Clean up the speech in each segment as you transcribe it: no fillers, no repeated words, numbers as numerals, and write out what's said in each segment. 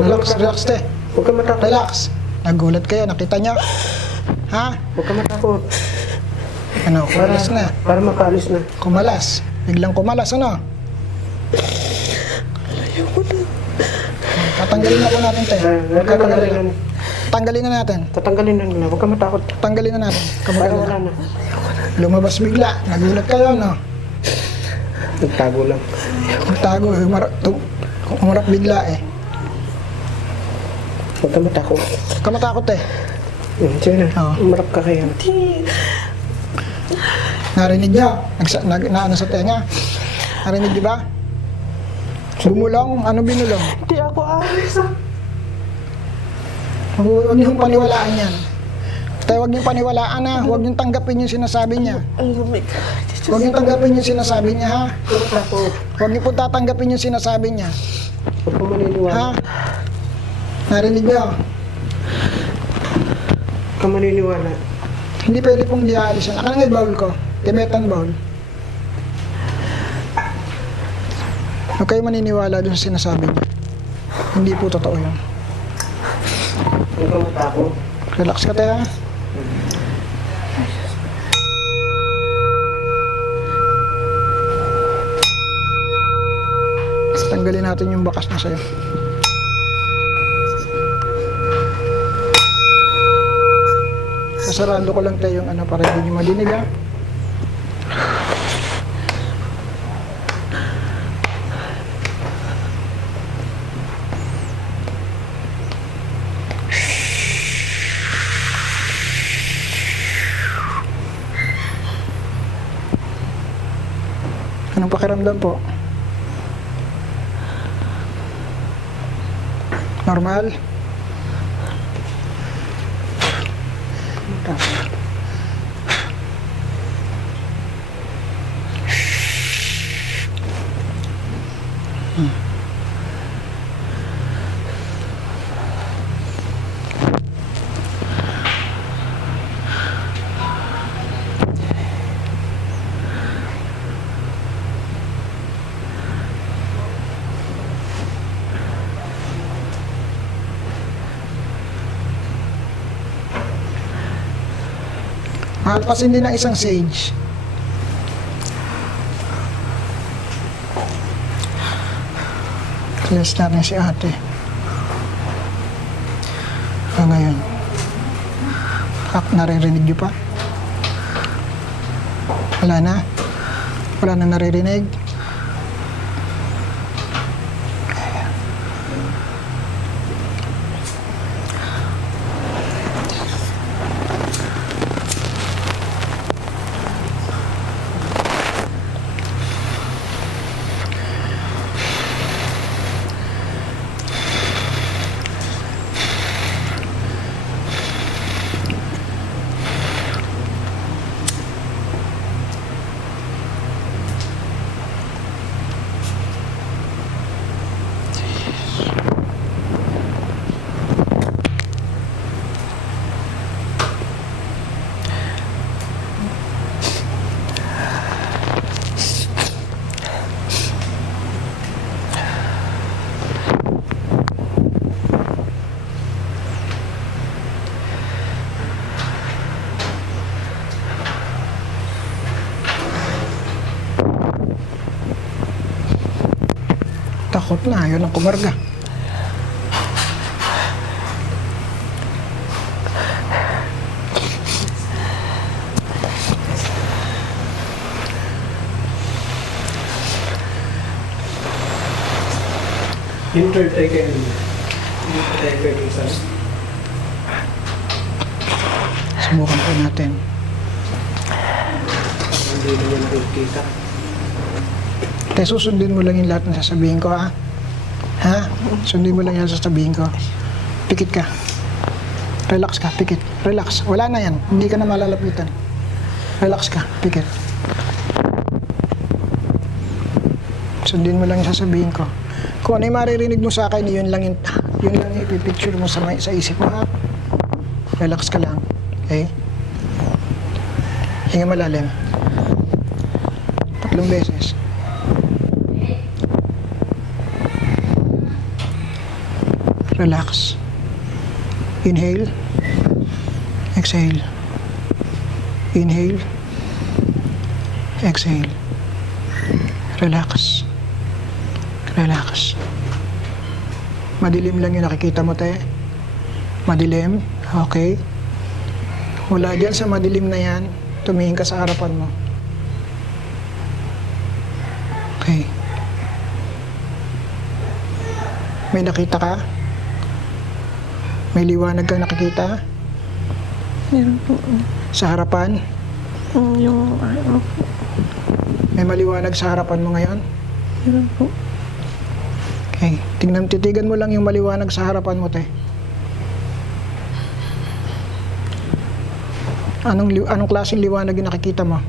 Relax, relax te. Huwag ka matakot. Relax. Nagulat kayo, nakita nyo? Ha? Huwag ka matakot. Ano, kumalas na. Para mapaalis na. Kumalas. Biglang kumalas, ano? Tatanggalin na po natin, te. Huwag ka magalala. Tanggalin na natin. Tatanggalin na nila. Huwag ka matakot. Tanggalin na natin. Para wala Kumagalala. na. Lumabas bigla. Nagulat kayo, no? Nagtago lang. Magtago, umarap bigla eh. Huwag ka matakot. Huwag ka matakot eh. Sige na. Oo. Umarap ka kaya. Narinig niyo? Naano sa tenga? Narinig di ba? Bumulong? Ano binulong? Hindi ako alis. Huwag niyong paniwalaan yan. Tayo huwag niyong paniwalaan ha. Huwag niyong tanggapin yung sinasabi niya. Ang lumig. Huwag niyong tanggapin yung sinasabi niya ha. Huwag ka matakot. Huwag niyo po tatanggapin yung sinasabi niya. Huwag ka maniniwala. Ha? Narinig niyo? Huwag ka maniniwala. Hindi pwede pong dialysis yan. Akala nga bowl ko. Tibetan bowl. Huwag kayo maniniwala dun sa sinasabi niya. Hindi po totoo yun. Huwag ka matakot. Relax ka tayo ha. Tanggalin natin yung bakas na sa'yo. Sasarado ko lang tayo yung ano para hindi nyo madinig ha. Anong pakiramdam po? Normal? Halpasin din ng isang sage. Cleanse natin si ate. Ngayon. Naririnig niyo pa? Wala na? Wala na naririnig? Takot na, ayaw ng kumarga. Yung third eye kayo. Yung third eye kayo sa... Subukan po natin. Hindi naman nakikita. Te, susundin mo lang yung lahat ng sasabihin ko, ha? Ha? Sundin mo lang yung sasabihin ko. Pikit ka. Relax ka, pikit. Relax. Wala na yan. Hindi ka na malalapitan. Relax ka, pikit. Sundin mo lang yung sasabihin ko. Kung ano yung maririnig mo sa akin, yun lang yung ipipicture mo sa isip mo, ha? Relax ka lang. Okay? Hinga malalim. 3 beses. Relax. Inhale. Exhale. Inhale. Exhale. Relax. Relax. Madilim lang yung nakikita mo, te. Madilim. Okay. Mula dyan sa madilim na yan, tumingin ka sa harapan mo. Okay. May nakita ka? May liwanag kang nakikita? Meron po. Sa harapan? Yung ano po. May maliwanag sa harapan mo ngayon? Meron po. Okay. Titigan mo lang yung maliwanag sa harapan mo, te. Anong klaseng liwanag yung nakikita mo?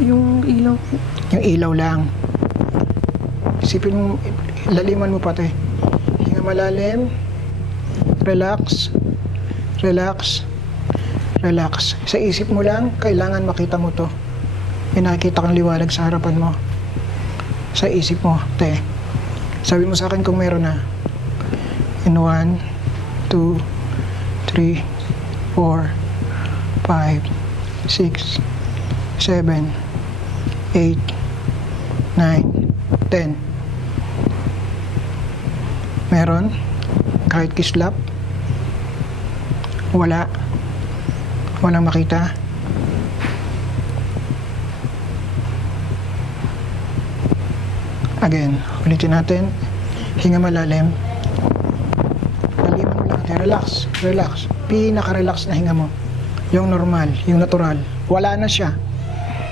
Yung ilaw po. Yung ilaw lang. Isipin mo, laliman mo pa, te. Hinga malalim. Relax. Relax. Relax. Sa isip mo lang, kailangan makita mo to. May nakikita kang liwanag sa harapan mo. Sa isip mo, te. Sabi mo sa akin kung meron na. In 1, 2, 3, 4, 5, 6, 7, 8, 9, 10. Meron? Kahit kislap? Wala. Walang makita. Again, ulitin natin. Hinga malalim. Laliman mo lang. Relax. Relax. Pinaka-relax na hinga mo. Yung normal, yung natural. Wala na siya.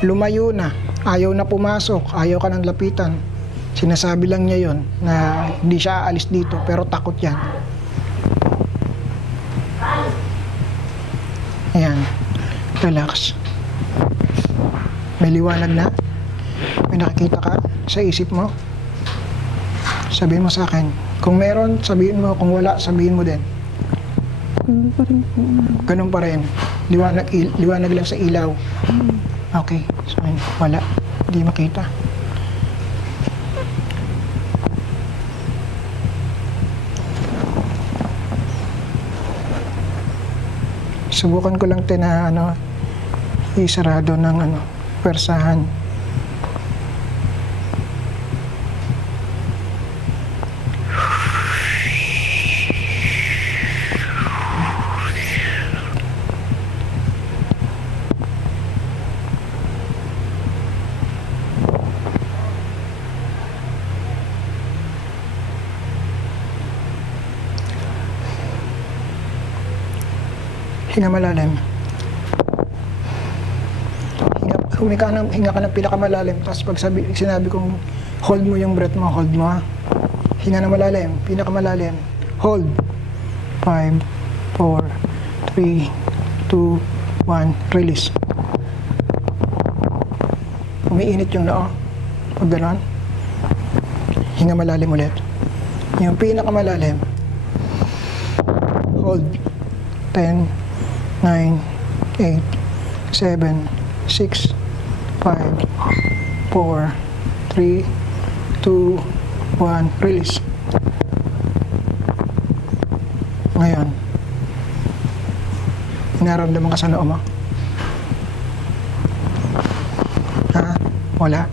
Lumayo na. Ayaw na pumasok. Ayaw ka nang lapitan. Sinasabi lang niya yon na hindi siya aalis dito pero takot yan. Ayan. Relax. May liwanag na. May nakikita ka sa isip mo. Sabihin mo sa akin. Kung meron, sabihin mo. Kung wala, sabihin mo din. Ganun pa rin po. Ganun pa rin. Liwanag lang sa ilaw. Okay. So, wala. Hindi makita. Subukan ko lang na isarado ng persahan. Hinga malalim. Hinga ka ng pinakamalalim. Tapos pag sinabi kong hold mo yung breath mo, hold mo ha. Hinga na malalim, pinakamalalim. Hold. 5, 4, 3, 2, 1. Release. Umiinit yung noo. Pag ganon. Hinga malalim ulit. Yung pinakamalalim. Hold. 10, 9, 8, 7, 6, 5, 4, 3, 2, 1. Release. Ngayon, naramdaman ka sa noo mo? Ha? Wala?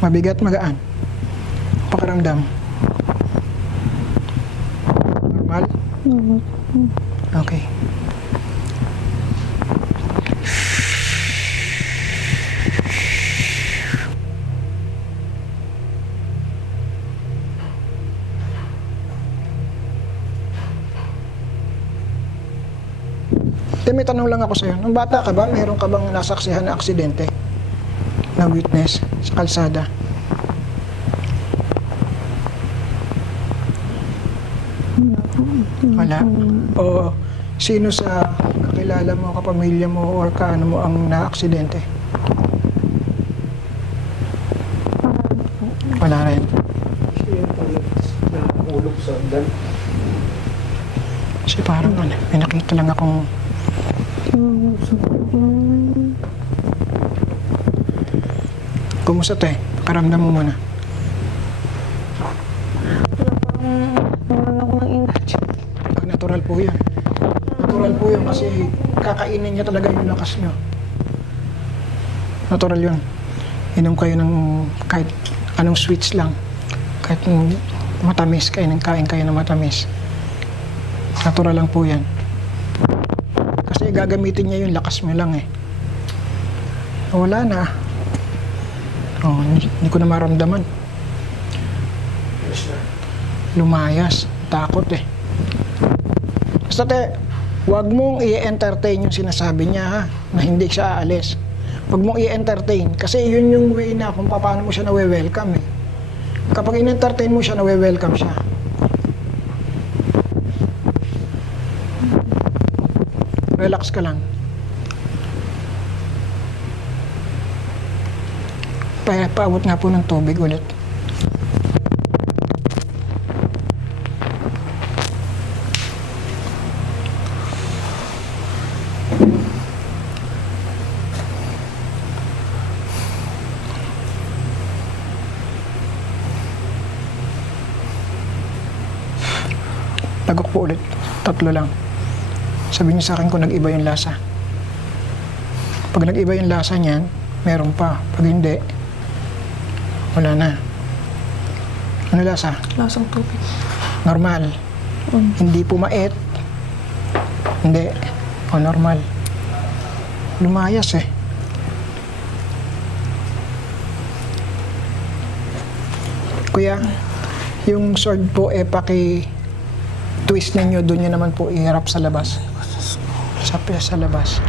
Mabigat, magaan? Pakiramdam? Normal? Okay. May tanong lang ako sa'yo. Nung bata ka ba, mayroon ka bang nasaksihan na aksidente? Na witness sa kalsada? Wala? O sino sa kakilala mo, kapamilya mo, or kaano mo ang na-aksidente? Wala rin. Siya yung nahulog sa hagdan. Kasi parang may nakita lang akong kumusta te? Pakiramdam mo muna. nawalan ako ng energy. Natural po yan. Natural po yun kasi kakainin niya talaga yung lakas niyo. Natural yun. Inom kayo ng kahit anong sweets lang. Kahit matamis, kain kayo ng matamis. Natural lang po yan. Kasi gagamitin niya yung lakas mo lang eh. Wala na. Oh, hindi ko na maramdaman. Lumayas. Takot eh. Basta huwag mong i-entertain yung sinasabi niya ha, na hindi siya aalis. Huwag mong i-entertain kasi yun yung way na kung paano mo siya nawe-welcome eh. Kapag in-entertain mo siya, nawe-welcome siya. Relax ka lang. Paabot nga po ng tubig ulit. Tagok po ulit. 3 lang. Sabihin niyo sa akin kung nag-iba yung lasa. Pag nag-iba yung lasa niyan, meron pa. Pag hindi, wala na. Ano lasa? Lasang tubig. Normal. Hindi pumait. Hindi. O normal. Lumayas eh. Kuya, yung sword po twist ninyo, doon nyo naman po iharap sa labas. Sa labas.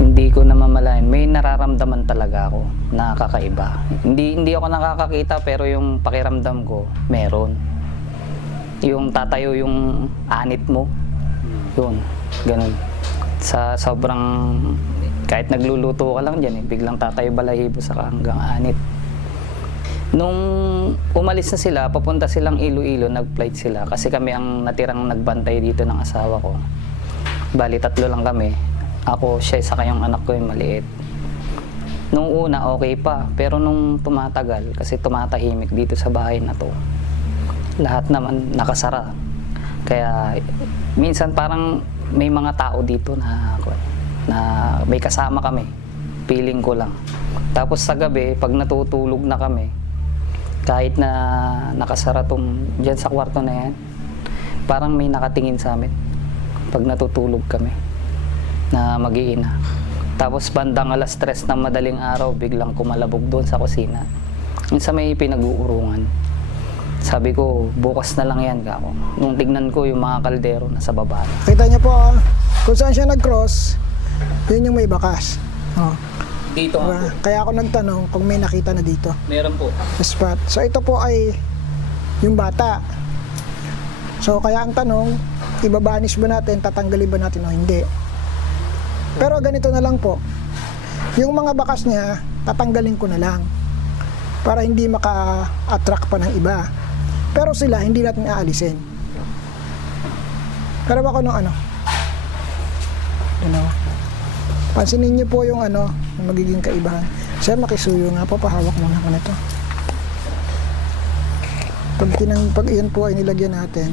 Hindi ko namamalayan. May nararamdaman talaga ako na kakaiba. Hindi ako nakakakita pero yung pakiramdam ko, meron. Yung tatayo yung anit mo, yun, ganun. Sa sobrang, kahit nagluluto ka lang dyan biglang tatayo balahibo sa hanggang anit. Nung umalis na sila, papunta silang Iloilo, nag-flight sila kasi kami ang natirang nagbantay dito ng asawa ko. Bali, 3 lang kami. Ako, siya, saka yung anak ko yung maliit. Nung una, okay pa. Pero nung tumatagal, kasi tumatahimik dito sa bahay na to, lahat naman nakasara. Kaya, minsan parang may mga tao dito na may kasama kami. Feeling ko lang. Tapos sa gabi, pag natutulog na kami, kahit na nakasara dyan sa kwarto na yan, parang may nakatingin sa amin pag natutulog kami na mag-iina. Tapos bandang 3:00 ng madaling araw, biglang kumalabog doon sa kusina. Yung sa may pinag-uurungan. Sabi ko, bukas na lang yan kako. Nung tignan ko yung mga kaldero nasa baba. Kita niyo po, kung saan siya nag-cross, yun yung may bakas. Oh. Dito Diba? Kaya ako nagtanong kung may nakita na dito. Meron po. Sa spot. So ito po ay yung bata. So kaya ang tanong, ibabanis ba natin, tatanggalin ba natin o hindi? Pero ganito na lang po. Yung mga bakas niya, tatanggalin ko na lang. Para hindi maka-attract pa ng iba. Pero sila, hindi natin aalisin. Pero ako nung dalawa. Pansinin niyo po yung yung magiging kaibahan. Sir, makisuyo nga po, pahawak muna ko nito. Pag iyan po ay nilagyan natin,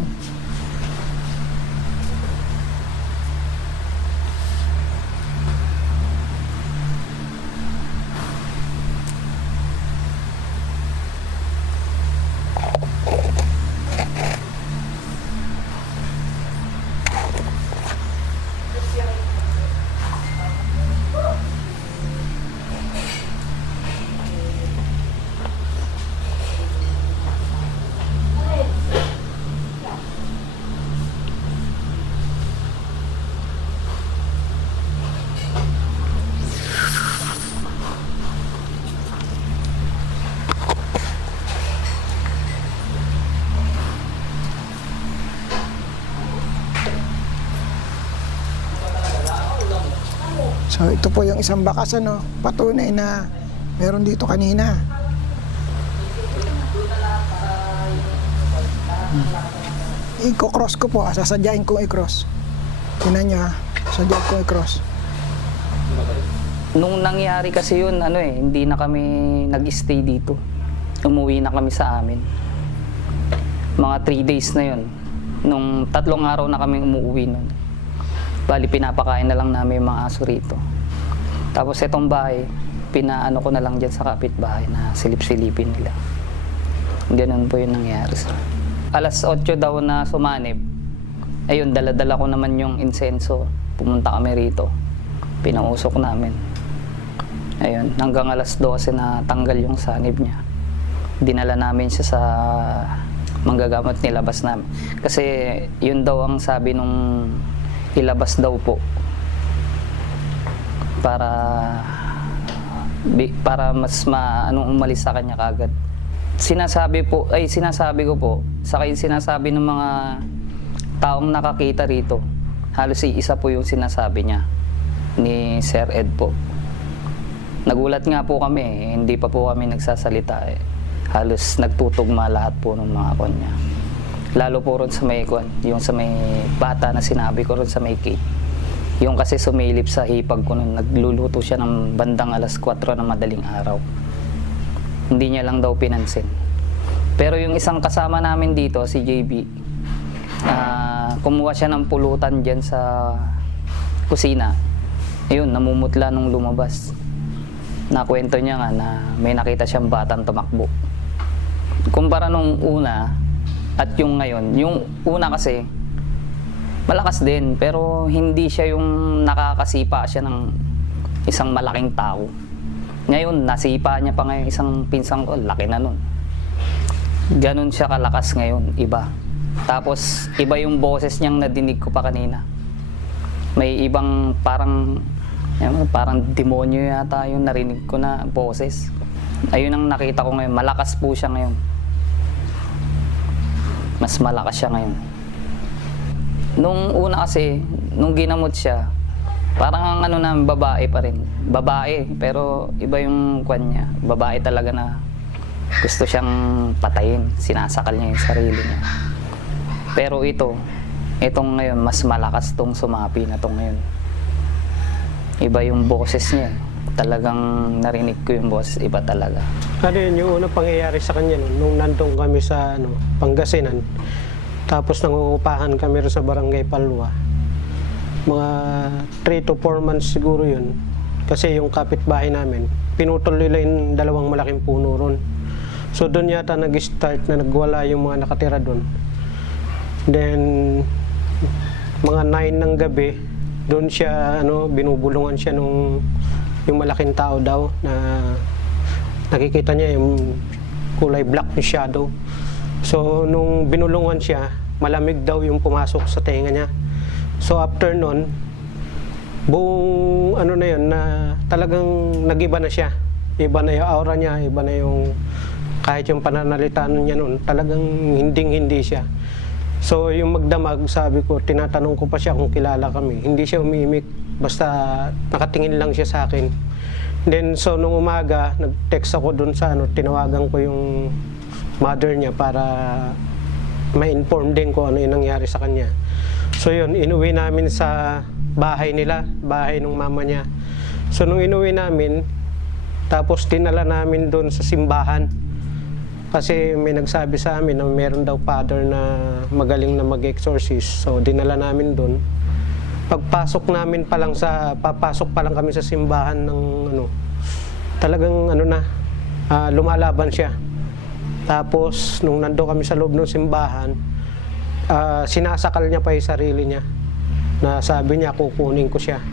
So ito po yung isang bakas, ano, patunay na meron dito kanina. I-cross ko po, sasadyain kong i-cross. Tingnan nyo, sasadyain kong i-cross. Nung nangyari kasi yun, hindi na kami nag-stay dito. Umuwi na kami sa amin. Mga 3 days na yun. Nung 3 araw na kami umuwi nun. Bali, pinapakain na lang namin yung mga aso rito. Tapos itong bahay, pinaano ko na lang dyan sa kapitbahay na silip-silipin nila. Ganun po yung nangyari. Alas 8 daw na sumanib. Ayun, dala-dala ko naman yung insenso. Pumunta kami rito. Pinausok namin. Ayun, hanggang alas 12 na tanggal yung sanib niya. Dinala namin siya sa manggagamot, nilabas namin. Kasi yun daw ang sabi nung ilabas daw po. Para mas umalis sa kanya kagad. Sinasabi ko po, saka yung sinasabi ng mga taong nakakita rito, halos isa po yung sinasabi niya ni Sir Ed po. Nagulat nga po kami, hindi pa po kami nagsasalita eh. Halos nagtutugma lahat po ng mga kanya. Lalo po ron sa may yung sa may bata na sinabi ko ron sa may cake. Yung kasi sumilip sa hipag ko nun, nagluluto siya ng bandang alas 4 ng madaling araw. Hindi niya lang daw pinansin. Pero yung isang kasama namin dito, si JB, kumuha siya ng pulutan dyan sa kusina. Ayun, namumutla nung lumabas. Nakwento niya nga na may nakita siyang batang tumakbo. Kumpara nung una at yung ngayon, yung una kasi malakas din, pero hindi siya yung nakakasipa siya ng isang malaking tao. Ngayon, nasipa niya pa ngayon isang pinsang ko, laki na nun. Ganon siya kalakas ngayon, iba. Tapos, iba yung boses niyang nadinig ko pa kanina. May ibang parang demonyo yata yung narinig ko na boses. Ayun ang nakita ko ngayon, malakas po siya ngayon. Mas malakas siya ngayon. Nung una kasi, nung ginamot siya, parang ang namin, babae pa rin. Babae, pero iba yung kwan niya. Babae talaga na gusto siyang patayin. Sinasakal niya yung sarili niya. Pero itong ngayon, mas malakas tong sumapi na tong ngayon. Iba yung boses niya. Talagang narinig ko yung boses, iba talaga. Ano yun, yung unang pangyayari sa kanya nung nandun kami sa Pangasinan. Tapos nangungupahan kami rin sa Barangay Palwa. Mga 3 to 4 months siguro yun. Kasi yung kapitbahay namin, pinutol nila yung 2 malaking puno ron. So doon yata nag-start na nagwala yung mga nakatira doon. Then, mga 9 ng gabi, doon siya, binubulungan siya nung yung malaking tao daw na nakikita niya yung kulay black yung shadow. So, nung binulungan siya, malamig daw yung pumasok sa tenga niya. So, after nun, buong na yun, na talagang nag-iba na siya. Iba na yung aura niya, iba na yung kahit yung pananalitan niya nun, talagang hinding-hindi siya. So, yung magdamag, sabi ko, tinatanong ko pa siya kung kilala kami. Hindi siya umiimik, basta nakatingin lang siya sa akin. Then, so, nung umaga, nag-text ako dun sa tinawagan ko yung mother niya para ma-inform din ko ano yung nangyari sa kanya. So, yun, inuwi namin sa bahay nila, bahay ng mama niya. So, nung inuwi namin, tapos dinala namin dun sa simbahan. Kasi may nagsabi sa amin na meron daw father na magaling na mag-exorcist. So, dinala namin doon. Papasok pa lang kami sa simbahan ng talagang lumalaban siya. Tapos, nung nando kami sa loob ng simbahan, sinasakal niya pa yung sarili niya. Na sabi niya, kukunin ko siya.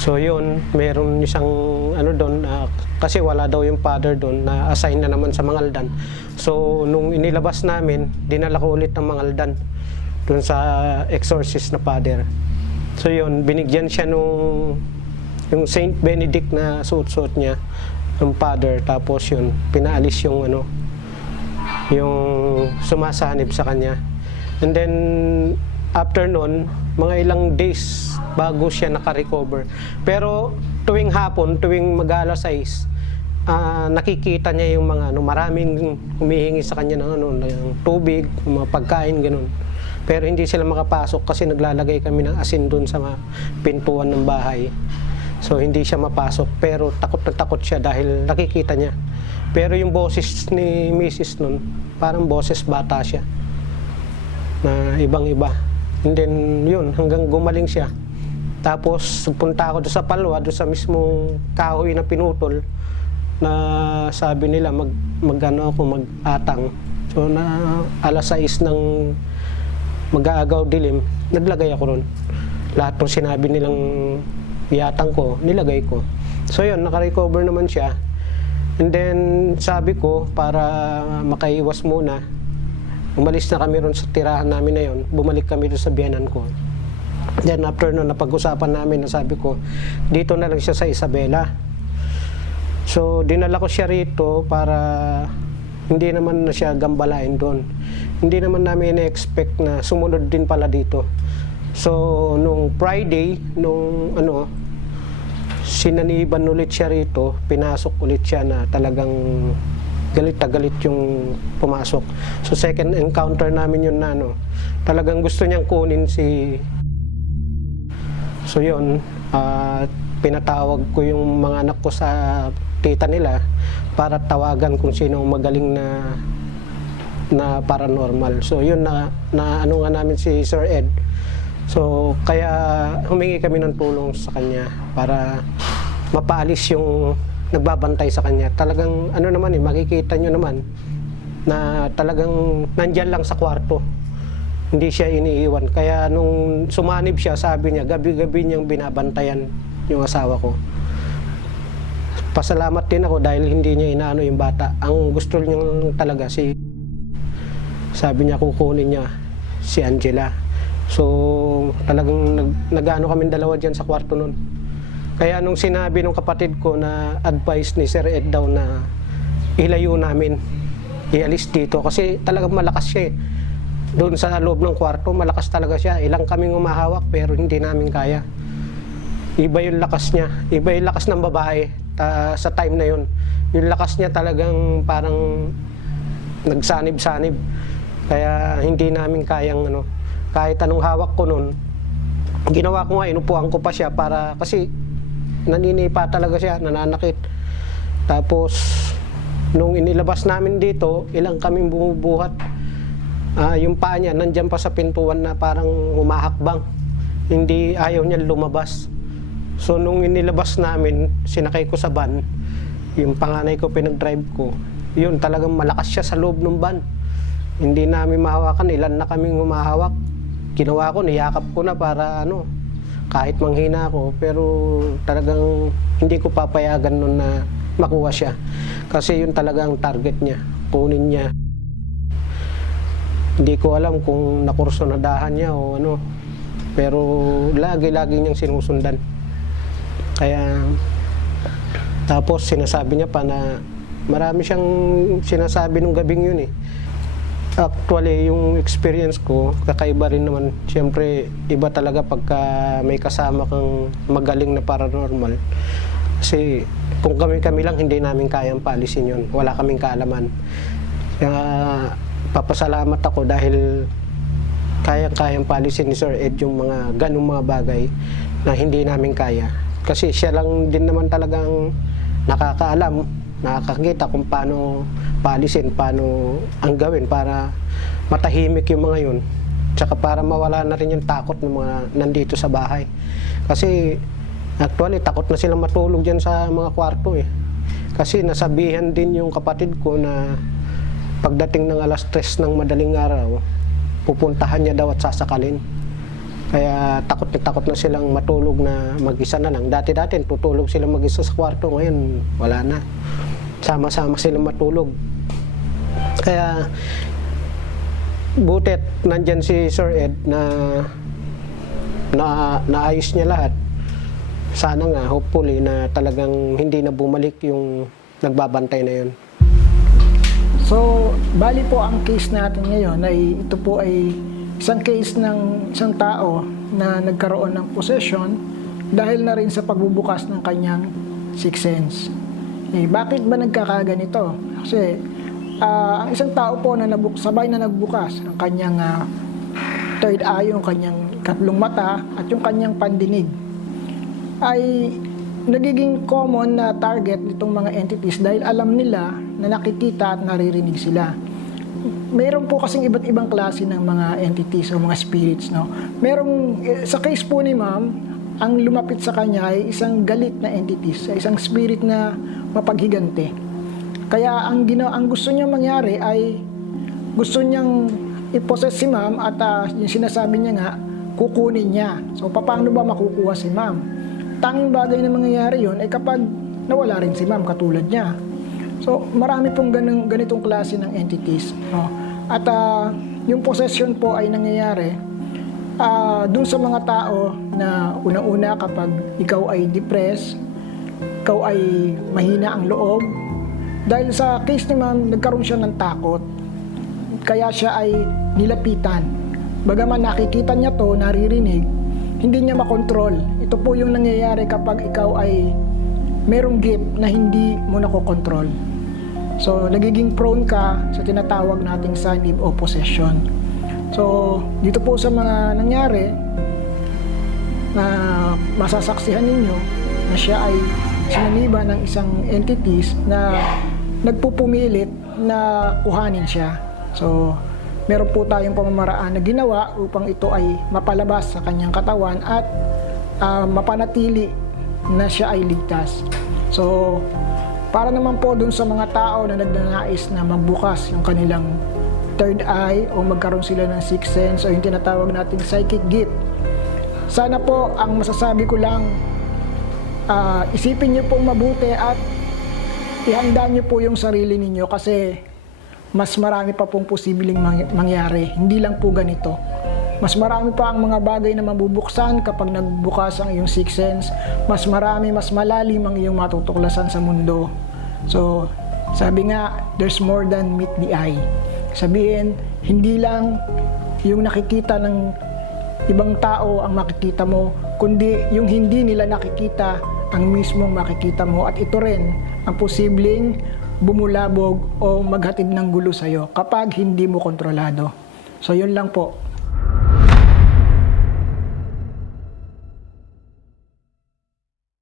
So yun, meron isang doon, kasi wala daw yung father doon, na assign na naman sa Mangaldan. So nung inilabas namin, dinala ko ulit ng Mangaldan doon sa exorcist na father. So yun, binigyan siya yung Saint Benedict na suot-suot niya, ng father. Tapos yun, pinaalis yung yung sumasanib sa kanya. And then after nun, mga ilang days bago siya nakarecover. Pero tuwing hapon, tuwing mag-alas 6, nakikita niya yung mga maraming humihingi sa kanya ng tubig, mga pagkain, ganun. Pero hindi sila makapasok kasi naglalagay kami ng asin doon sa pintuan ng bahay. So hindi siya mapasok, pero takot na takot siya dahil nakikita niya. Pero yung boses ni Mrs. nun, parang boses bata siya na ibang-iba. And then yun, hanggang gumaling siya. Tapos punta ako doon sa Palwa, doon sa mismong kahoy na pinutol, na sabi nila mag-atang. So na alas 6 ng mag-aagaw dilim, naglagay ako ron. Lahat ng sinabi nilang iatang ko, nilagay ko. So yun, naka-recover naman siya. And then sabi ko, para makaiwas muna, umalis na kami ron sa tirahan namin na yun, bumalik kami doon sa biyanan ko. Then after nun, napag-usapan namin na sabi ko, dito na lang siya sa Isabela. So dinala ko siya rito para hindi naman na siya gambalain doon. Hindi naman namin na-expect na sumunod din pala dito. So nung Friday, nung sinaniban ulit siya rito, pinasok ulit siya na talagang galit na galit yung pumasok. So second encounter namin yun na talagang gusto niyang kunin si... So yun, pinatawag ko yung mga anak ko sa tita nila para tawagan kung sino magaling na paranormal. So yun na ano nga namin si Sir Ed. So kaya humingi kami ng tulong sa kanya para mapaalis yung nagbabantay sa kanya. Talagang naman makikita nyo naman na talagang nandyan lang sa kwarto. Hindi siya iniiwan. Kaya nung sumanib siya, sabi niya, gabi-gabi niyang binabantayan yung asawa ko. Pasalamat din ako dahil hindi niya inaano yung bata. Ang gusto niya talaga sabi niya kukunin niya si Angela. So talagang nag-ano kami dalawa dyan sa kwarto nun. Kaya nung sinabi ng kapatid ko na advice ni Sir Ed daw na ilayo namin, ialis dito kasi talagang malakas siya eh. Doon sa loob ng kwarto, malakas talaga siya. Ilang kaming umahawak pero hindi namin kaya. Iba yung lakas niya. Iba yung lakas ng babae sa time na yun. Yung lakas niya talagang parang nagsanib-sanib. Kaya hindi namin kayang kahit anong hawak ko nun, ginawa ko nga, inupuan ko pa siya para, kasi naninipa talaga siya, nananakit. Tapos, nung inilabas namin dito, ilang kaming bumubuhat. Yung paa niya, nandyan pa sa pintuan na parang humahakbang. Hindi, ayaw niya lumabas. So, nung inilabas namin, sinakay ko sa van, yung panganay ko, pinag-drive ko, yun, talagang malakas siya sa loob ng van. Hindi namin mahawakan, ilan na kaming humahawak. Ginawa ko, niyakap ko na para kahit manghina ako, pero talagang hindi ko papayagan nun na makuha siya. Kasi yun talagang target niya, kunin niya. Hindi ko alam kung nakursunadahan niya o pero lagi-lagi niyang sinusundan. Kaya, tapos sinasabi niya pa na marami siyang sinasabi nung gabing yun eh. Actually, yung experience ko, kakaiba rin naman. Siyempre, iba talaga pagka may kasama kang magaling na paranormal. Kasi kung kami lang, hindi namin kayang paalisin yun. Wala kaming kaalaman. Kaya papasalamat ako dahil kayang paalisin ni Sir Ed yung mga ganung mga bagay na hindi namin kaya. Kasi siya lang din naman talagang nakakaalam, nakakakita kung paano paalisin, paano ang gawin para matahimik yung mga yun. Tsaka para mawala na rin yung takot ng mga nandito sa bahay. Kasi actually takot na silang matulog dyan sa mga kwarto eh. Kasi nasabihan din yung kapatid ko na pagdating ng alas 3 ng madaling araw, pupuntahan niya daw at sasakalin. Kaya takot na silang matulog na mag-isa na lang. Dati-dati tutulog silang mag-isa sa kwarto, ngayon wala na. Sama-sama silang matulog. Kaya butit nandyan si Sir Ed na naayos niya lahat. Sana nga, hopefully, na talagang hindi na bumalik yung nagbabantay na yun. So, bali po ang case natin ngayon ay ito po ay isang case ng isang tao na nagkaroon ng possession dahil na rin sa pagbubukas ng kanyang sixth sense. Bakit ba nagkakaganito? Kasi ang isang tao po na sabay na nagbukas ang kanyang third eye, yung kanyang ikatlong mata at yung kanyang pandinig, ay nagiging common na target nitong mga entities dahil alam nila na nakikita at naririnig sila. Mayroon po kasing iba't ibang klase ng mga entities o mga spirits, no? Sa case po ni ma'am, ang lumapit sa kanya ay isang galit na entities, isang spirit na mapaghigante. Kaya ang gusto niya mangyari ay gusto niyang i-possess si ma'am at yung sinasabi niya nga, kukunin niya. So, paano ba makukuha si ma'am? Tanging bagay na mangyayari yun ay kapag nawala rin si ma'am katulad niya. So, marami pong ganitong klase ng entities. No? At yung possession po ay nangyayari dun sa mga tao na unang-una kapag ikaw ay depressed, ikaw ay mahina ang loob. Dahil sa case ni ma'am, nagkaroon siya ng takot. Kaya siya ay nilapitan. Bagaman nakikita niya to, naririnig, hindi niya makontrol. Ito po yung nangyayari kapag ikaw ay merong gift na hindi mo nakokontrol. So, nagiging prone ka sa tinatawag nating sanib o possession. So, dito po sa mga nangyari na masasaksihan ninyo na siya ay sinaniba ng isang entities na nagpupumilit na kuhanin siya. So, meron po tayong pamamaraan na ginawa upang ito ay mapalabas sa kanyang katawan at mapanatili na siya ay ligtas. So, para naman po dun sa mga tao na nagnanais na magbukas yung kanilang third eye o magkaroon sila ng sixth sense o yung tinatawag nating psychic gift, sana po ang masasabi ko lang, isipin niyo pong mabuti at ihanda niyo po yung sarili ninyo kasi mas marami pa pong posibleng mangyari. Hindi lang po ganito. Mas marami pa ang mga bagay na mabubuksan kapag nagbukas ang iyong sixth sense. Mas marami, mas malalim ang iyong matutuklasan sa mundo. So, sabi nga, there's more than meet the eye. Sabihin, hindi lang yung nakikita ng ibang tao ang makikita mo, kundi yung hindi nila nakikita ang mismong makikita mo. At ito rin ang posibleng bumulabog o maghatid ng gulo sa'yo kapag hindi mo kontrolado. So, yun lang po.